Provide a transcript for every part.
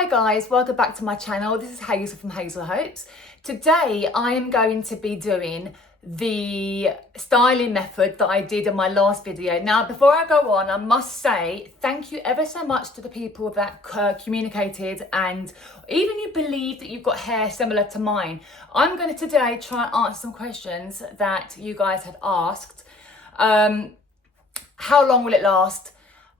Hi guys, welcome back to my channel. This is Hazel from Hazel Hopes. Today I am going to be doing the styling method that I did in my last video. Now before I go on, I must say thank you ever so much to the people that communicated and even you believe that you've got hair similar to mine. I'm going to today try and answer some questions that you guys had asked. How long will it last?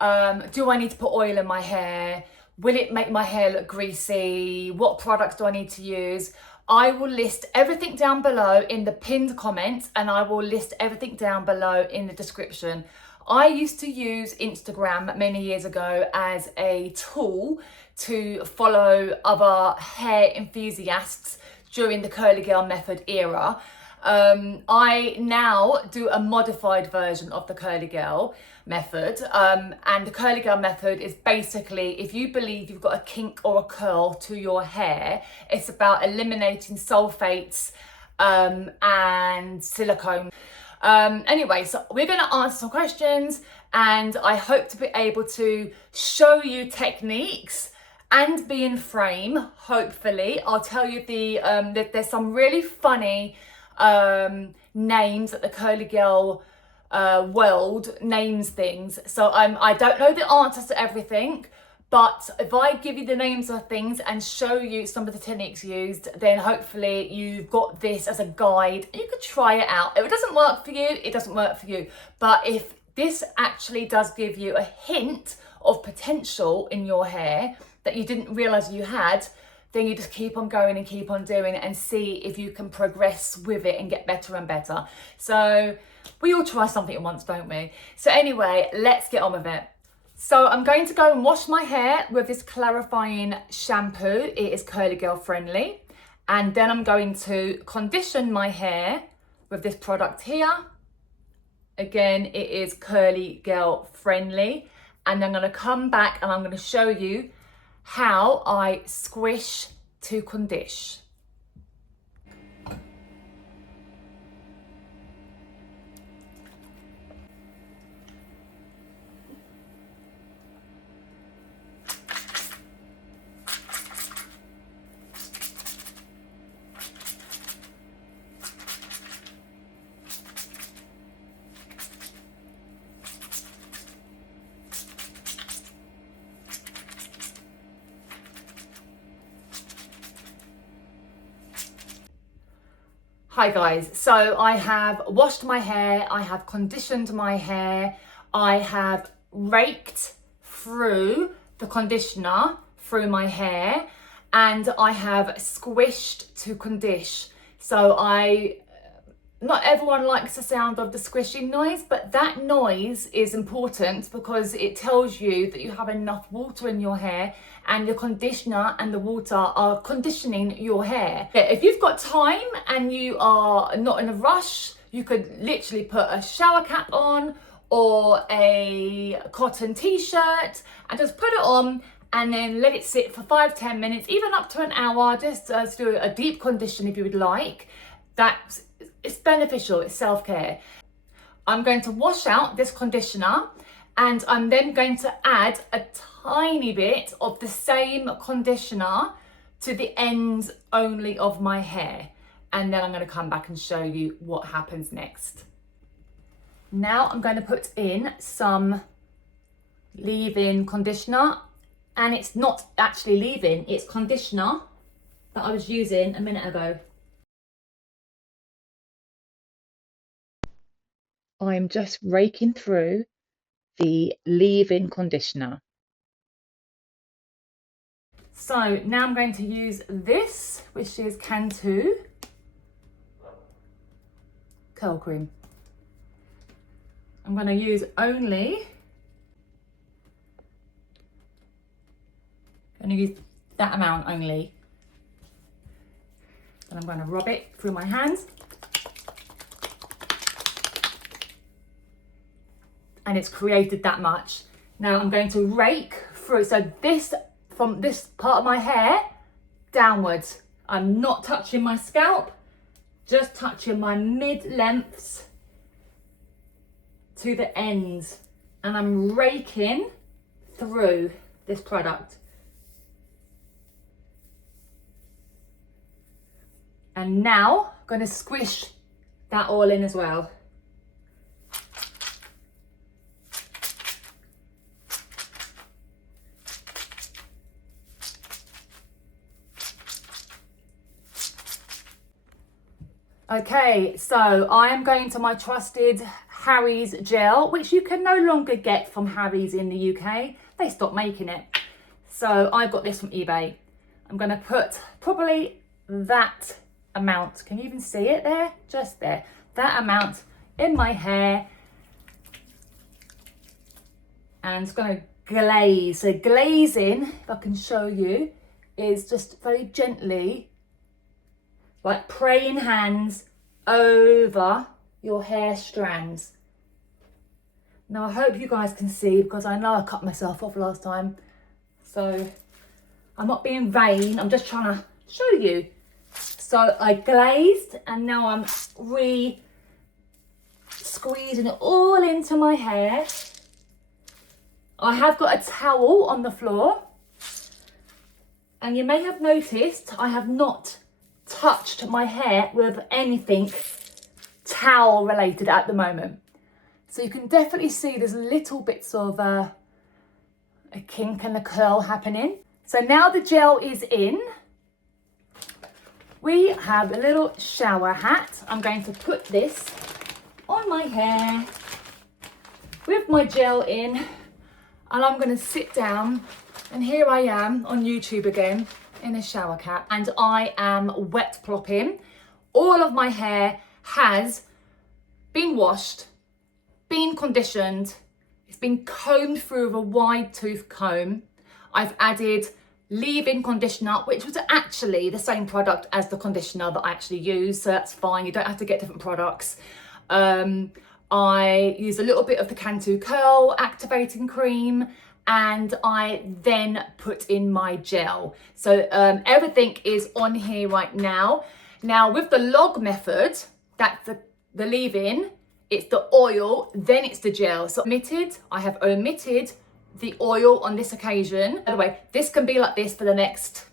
Do I need to put oil in my hair? Will it make my hair look greasy? What products do I need to use? I will list everything down below in the pinned comments and I will list everything down below in the description. I used to use Instagram many years ago as a tool to follow other hair enthusiasts during the curly girl method era. I now do a modified version of the curly girl method, and the curly girl method is basically if you believe you've got a kink or a curl to your hair, it's about eliminating sulfates and silicone. Anyway, so we're going to answer some questions and I hope to be able to show you techniques and be in frame. Hopefully I'll tell you that there's some really funny names that the curly girl world names things, so I don't know the answers to everything, but if I give you the names of things and show you some of the techniques used, then hopefully you've got this as a guide. You could try it out. If it doesn't work for you, it doesn't work for you, but if this actually does give you a hint of potential in your hair that you didn't realize you had, then you just keep on going and keep on doing it and see if you can progress with it and get better and better. So we all try something at once, don't we? So anyway, let's get on with it. So I'm going to go and wash my hair with this clarifying shampoo. It is curly girl friendly. And then I'm going to condition my hair with this product here. Again, it is curly girl friendly. And I'm going to come back and I'm going to show you how I squish to condish. Hi guys, so I have washed my hair, I have conditioned my hair, I have raked through the conditioner through my hair, and I have squished to condish. So not everyone likes the sound of the squishing noise, but that noise is important because it tells you that you have enough water in your hair and the conditioner and the water are conditioning your hair. If you've got time and you are not in a rush, you could literally put a shower cap on or a cotton t-shirt and just put it on and then let it sit for 5-10 minutes, even up to an hour, just to do a deep condition if you would like. It's beneficial, it's self-care. I'm going to wash out this conditioner and I'm then going to add a tiny bit of the same conditioner to the ends only of my hair. And then I'm going to come back and show you what happens next. Now I'm going to put in some leave-in conditioner, and it's not actually leave-in, it's conditioner that I was using a minute ago. I'm just raking through the leave-in conditioner. So now I'm going to use this, which is Cantu curl cream. I'm going to use that amount only. And I'm going to rub it through my hands. And it's created that much. Now I'm going to rake through, so this, from this part of my hair downwards. I'm not touching my scalp, just touching my mid-lengths to the ends. And I'm raking through this product. And now I'm going to squish that all in as well. Okay, so I am going to my trusted Harry's gel, which you can no longer get from Harry's in the UK. They stopped making it. So I got this from eBay. I'm going to put probably that amount. Can you even see it there? Just there. That amount in my hair. And it's going to glaze. So glazing, if I can show you, is just very gently, like praying hands over your hair strands. Now I hope you guys can see, because I know I cut myself off last time. So I'm not being vain, I'm just trying to show you. So I glazed and now I'm squeezing it all into my hair. I have got a towel on the floor. And you may have noticed I have not touched my hair with anything towel related at the moment. So you can definitely see there's little bits of a kink and a curl happening. So now the gel is in, we have a little shower hat. I'm going to put this on my hair with my gel in, and I'm going to sit down, and here I am on YouTube again in a shower cap, and I am wet plopping. All of my hair has been washed, been conditioned, it's been combed through with a wide tooth comb. I've added leave-in conditioner, which was actually the same product as the conditioner that I actually use, so that's fine, you don't have to get different products. I used a little bit of the Cantu Curl activating cream, and I then put in my gel. So everything is on here right now. Now with the log method, that's the leave-in, it's the oil, then it's the gel. So I have omitted the oil on this occasion. By the way, this can be like this for the next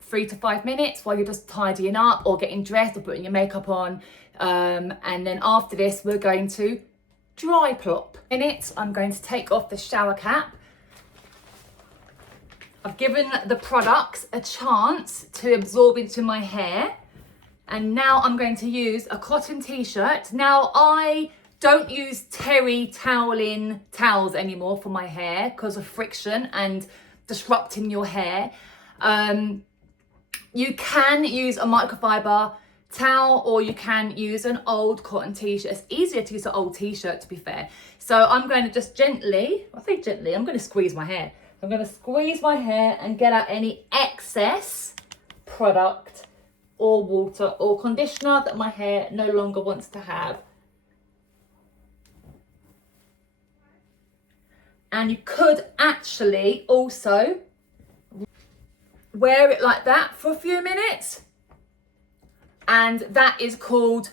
3 to 5 minutes while you're just tidying up or getting dressed or putting your makeup on. And then after this, we're going to dry plop. In it, I'm going to take off the shower cap. I've given the products a chance to absorb into my hair. And now I'm going to use a cotton t-shirt. Now I don't use terry toweling towels anymore for my hair because of friction and disrupting your hair. You can use a microfiber towel, or you can use an old cotton t-shirt. It's easier to use an old t-shirt, to be fair. So I'm going to just gently, I think gently, I'm going to squeeze my hair. I'm going to squeeze my hair and get out any excess product or water or conditioner that my hair no longer wants to have. And you could actually also wear it like that for a few minutes. And that is called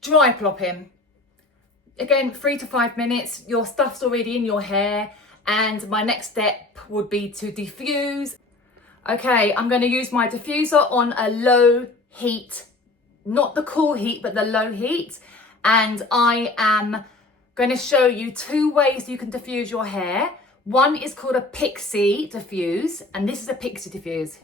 dry plopping. Again, 3 to 5 minutes, your stuff's already in your hair. And my next step would be to diffuse. Okay, I'm going to use my diffuser on a low heat, not the cool heat, but the low heat. And I am going to show you 2 ways you can diffuse your hair. One is called a pixie diffuse, and this is a pixie diffuse.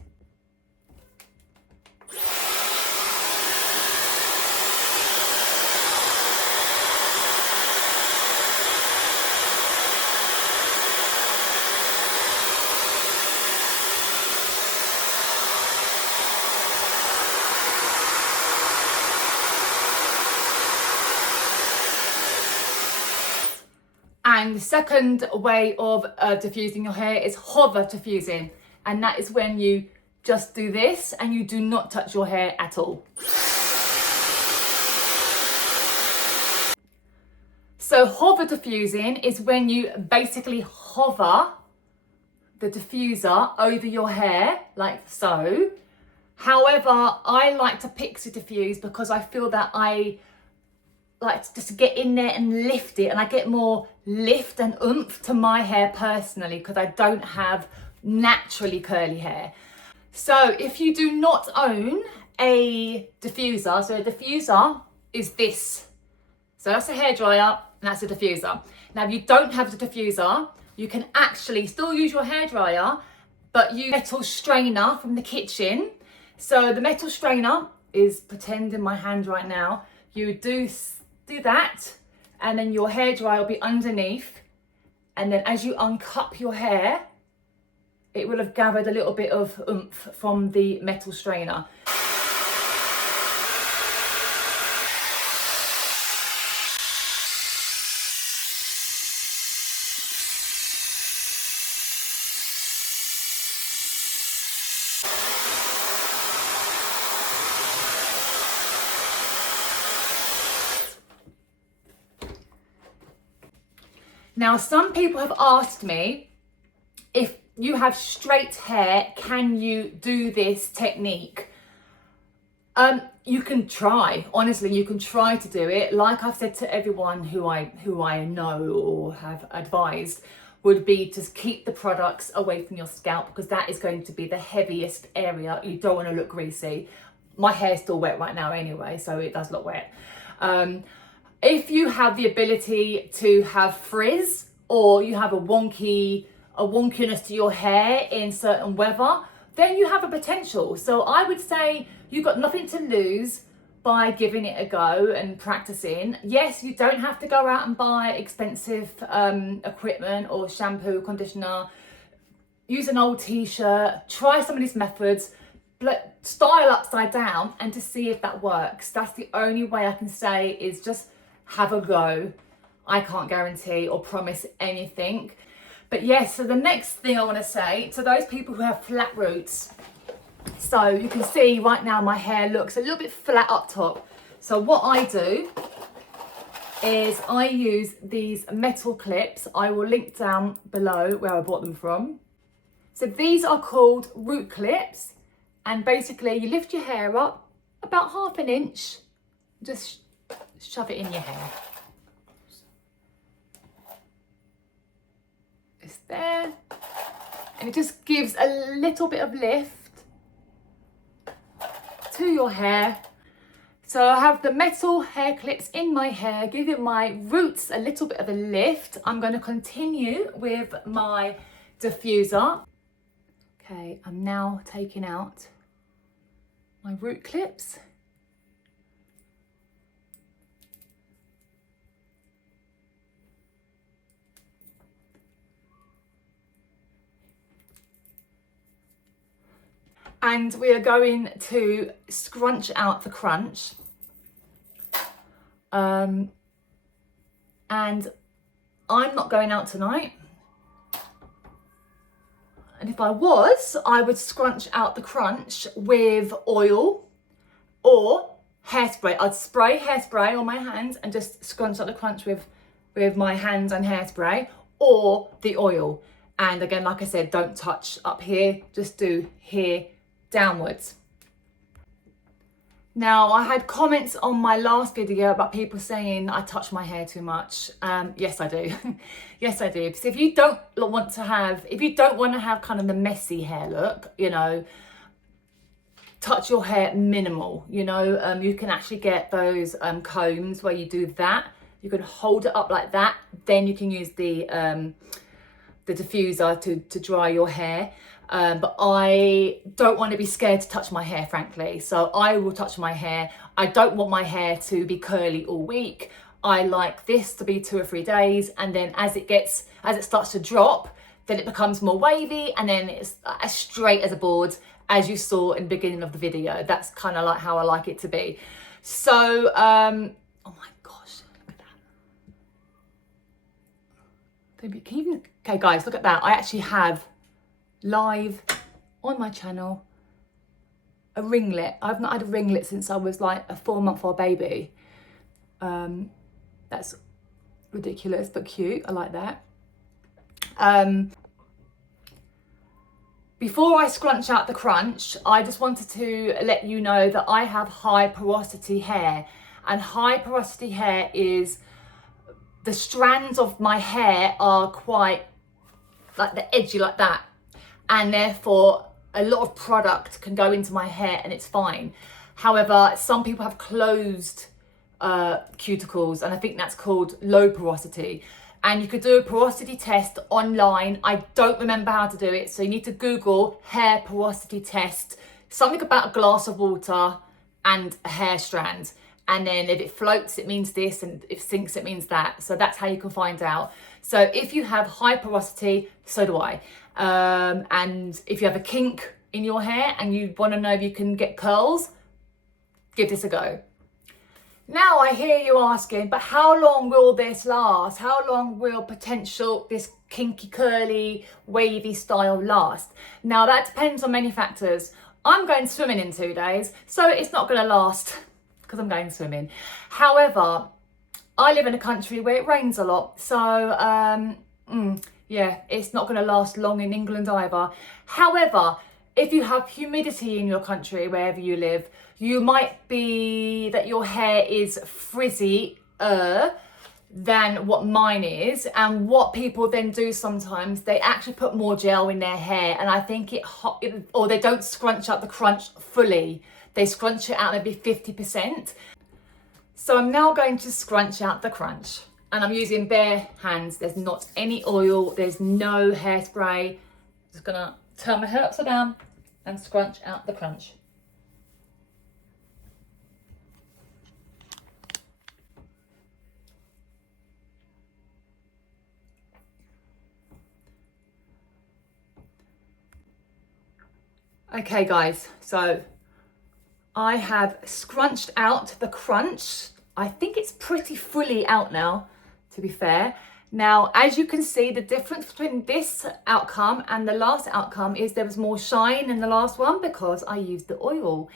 And the second way of diffusing your hair is hover diffusing. And that is when you just do this and you do not touch your hair at all. So hover diffusing is when you basically hover the diffuser over your hair like so. However, I like to pixie diffuse because I feel that I like to just get in there and lift it, and I get more lift and oomph to my hair personally because I don't have naturally curly hair. So if you do not own a diffuser. So a diffuser is this. So that's a hairdryer and that's a diffuser. Now, if you don't have the diffuser, you can actually still use your hairdryer, but use metal strainer from the kitchen. So the metal strainer is, pretend in my hand right now, you do that, and then your hairdryer will be underneath. And then as you uncup your hair, it will have gathered a little bit of oomph from the metal strainer. Now, some people have asked me, if you have straight hair, can you do this technique? You can try, honestly, you can try to do it. Like I've said to everyone who I know or have advised, would be to keep the products away from your scalp, because that is going to be the heaviest area. You don't want to look greasy. My hair's still wet right now anyway, so it does look wet. If you have the ability to have frizz, or you have a wonkiness to your hair in certain weather, then you have a potential. So I would say you've got nothing to lose by giving it a go and practicing. Yes, you don't have to go out and buy expensive equipment or shampoo, conditioner. Use an old t-shirt, try some of these methods, style upside down, and to see if that works. That's the only way I can say, is just have a go. I can't guarantee or promise anything. But yes, so the next thing I want to say to those people who have flat roots. So you can see right now my hair looks a little bit flat up top. So what I do is I use these metal clips. I will link down below where I bought them from. So these are called root clips. And basically you lift your hair up about 1/2 inch, just shove it in your hair. It's there, and it just gives a little bit of lift to your hair. So I have the metal hair clips in my hair, giving my roots a little bit of a lift. I'm going to continue with my diffuser. Okay, I'm now taking out my root clips. And we are going to scrunch out the crunch. And I'm not going out tonight. And if I was, I would scrunch out the crunch with oil or hairspray. I'd spray hairspray on my hands and just scrunch out the crunch with my hands and hairspray, or the oil. And again, like I said, don't touch up here, just do here downwards. Now, I had comments on my last video about people saying I touch my hair too much. Yes, I do. Yes, I do. Because if you don't want to have kind of the messy hair look, you know, touch your hair minimal. You know, you can actually get those combs where you do that. You can hold it up like that. Then you can use the diffuser to dry your hair. But I don't want to be scared to touch my hair, frankly. So I will touch my hair. I don't want my hair to be curly all week. I like this to be 2 or 3 days. And then as it starts to drop, then it becomes more wavy. And then it's as straight as a board, as you saw in the beginning of the video. That's kind of like how I like it to be. So, oh my gosh, look at that. Okay, guys, look at that. I actually have live on my channel a ringlet. I've not had a ringlet since I was like a 4-month-old baby. That's ridiculous but cute. I like that. Before I scrunch out the crunch, I just wanted to let you know that I have high porosity hair, and high porosity hair is, the strands of my hair are quite like the edgy like that, and therefore a lot of product can go into my hair and it's fine. However, some people have closed cuticles, and I think that's called low porosity. And you could do a porosity test online. I don't remember how to do it, so you need to Google hair porosity test, something about a glass of water and a hair strand. And then if it floats, it means this, and if it sinks, it means that. So that's how you can find out. So if you have high porosity, so do I. And if you have a kink in your hair and you want to know if you can get curls, give this a go. Now I hear you asking, but how long will this last? How long will this kinky, curly, wavy style last? Now that depends on many factors. I'm going swimming in 2 days, so it's not going to last because I'm going swimming. However, I live in a country where it rains a lot, so yeah, it's not going to last long in England either. However, if you have humidity in your country, wherever you live, you might be that your hair is frizzier than what mine is. And what people then do sometimes, they actually put more gel in their hair, and I think or they don't scrunch up the crunch fully. They scrunch it out maybe 50%. So I'm now going to scrunch out the crunch, and I'm using bare hands. There's not any oil, there's no hairspray. Just gonna turn my hair upside down and scrunch out the crunch. Okay guys, so I have scrunched out the crunch. I think it's pretty fully out now, to be fair. Now, as you can see, the difference between this outcome and the last outcome is there was more shine in the last one because I used the oil.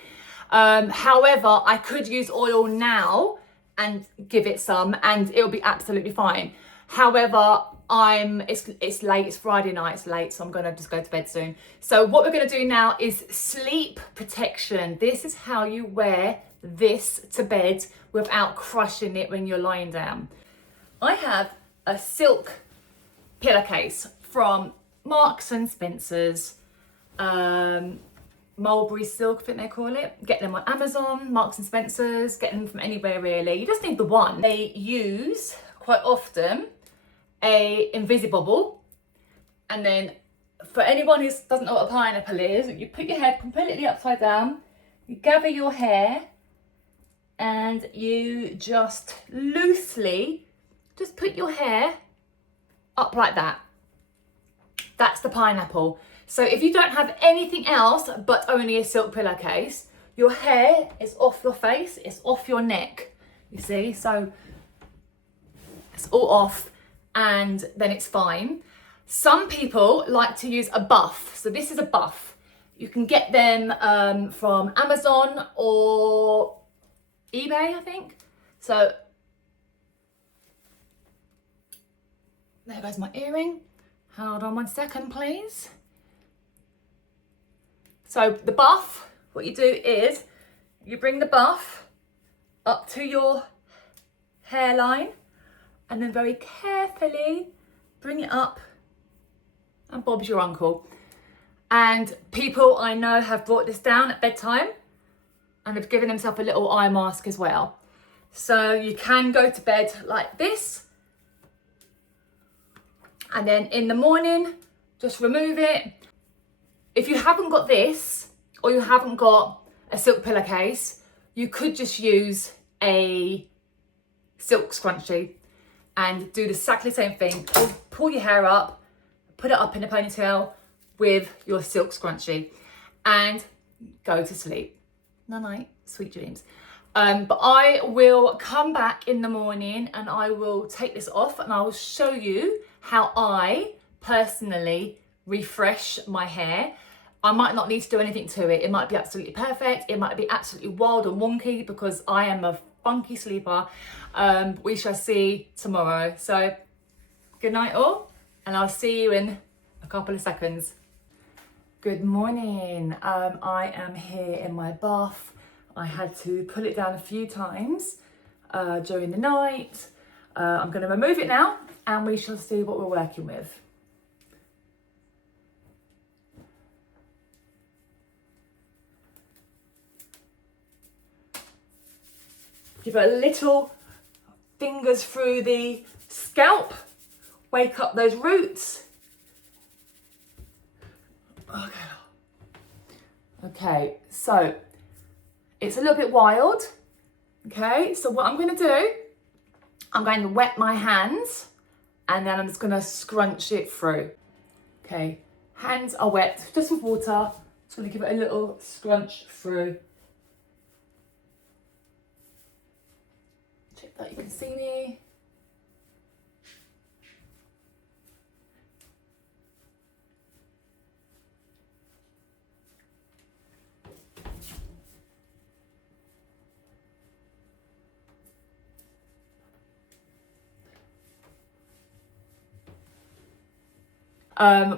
However, I could use oil now and give it some and it'll be absolutely fine. However, it's late, it's Friday night, it's late, so I'm gonna just go to bed soon. So what we're gonna do now is sleep protection. This is how you wear this to bed without crushing it when you're lying down. I have a silk pillowcase from Marks and Spencer's, mulberry silk, I think they call it. Get them on Amazon, Marks and Spencer's, get them from anywhere really. You just need the one. They use quite often a Invisibobble, and then for anyone who doesn't know what a pineapple is, you put your head completely upside down, you gather your hair, and you just loosely just put your hair up like that. That's the pineapple. So if you don't have anything else but only a silk pillowcase, your hair is off your face, it's off your neck, you see, so it's all off and then it's fine. Some people like to use a buff. So this is a buff. You can get them from Amazon or eBay, I think. So there goes my earring. Hold on 1 second, please. So the buff, what you do is you bring the buff up to your hairline and then very carefully bring it up and Bob's your uncle. And people I know have brought this down at bedtime and have given themselves a little eye mask as well. So you can go to bed like this, and then in the morning, just remove it. If you haven't got this, or you haven't got a silk pillowcase, you could just use a silk scrunchie and do exactly the same thing. Pull your hair up, put it up in a ponytail with your silk scrunchie and go to sleep. Night night, sweet dreams. But I will come back in the morning and I will take this off and I will show you how I personally refresh my hair. I might not need to do anything to it. It might be absolutely perfect. It might be absolutely wild and wonky because I am a funky sleeper. We shall see tomorrow. So good night all, and I'll see you in a couple of seconds. Good morning. I am here in my bath. I had to pull it down a few times during the night. I'm going to remove it now and we shall see what we're working with. Give it a little fingers through the scalp. Wake up those roots. Okay, so it's a little bit wild. Okay, so what I'm going to do, I'm going to wet my hands and then I'm just going to scrunch it through. Okay, hands are wet, just with water. Just going to give it a little scrunch through. Check that you can see me.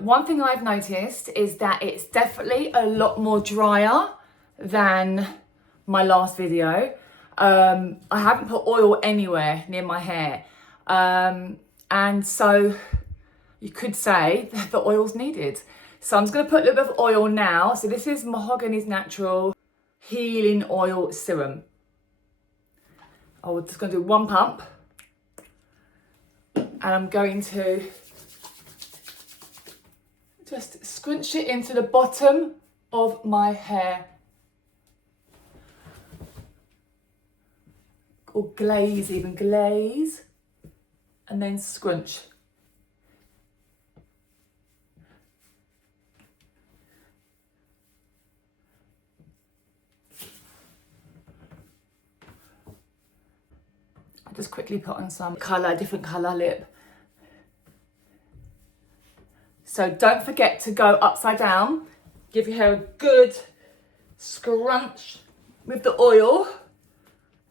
One thing I've noticed is that it's definitely a lot more drier than my last video. I haven't put oil anywhere near my hair. And so you could say that the oil's needed. So I'm just going to put a little bit of oil now. So this is Mahogany's Natural Healing Oil Serum. I'm just going to do one pump. And I'm going to just scrunch it into the bottom of my hair. Or glaze, even glaze. And then scrunch. I just quickly put on some colour, different colour lip. So don't forget to go upside down. Give your hair a good scrunch with the oil.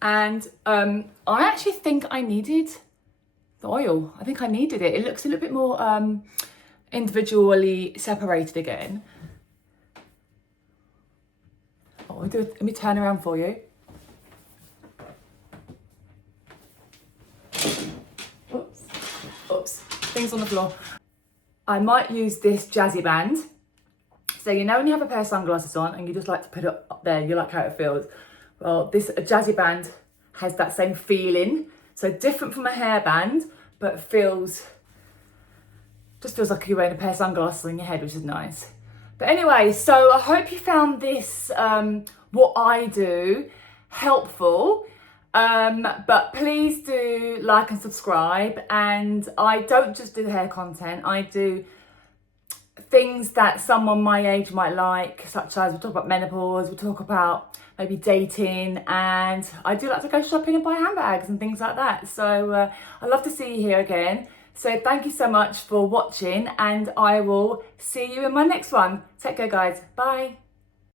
And I actually think I needed the oil. I think I needed it. It looks a little bit more individually separated again. Oh, let me turn around for you. Oops, oops, things on the floor. I might use this jazzy band. So you know when you have a pair of sunglasses on and you just like to put it up there, you like how it feels. Well, this jazzy band has that same feeling. So different from a hairband, but just feels like you're wearing a pair of sunglasses on your head, which is nice. But anyway, so I hope you found this, what I do, helpful. But please do like and subscribe. And I don't just do hair content, I do things that someone my age might like, such as we'll talk about menopause, we'll talk about maybe dating, and I do like to go shopping and buy handbags and things like that. So I'd love to see you here again. So thank you so much for watching, and I will see you in my next one. Take care, guys. Bye.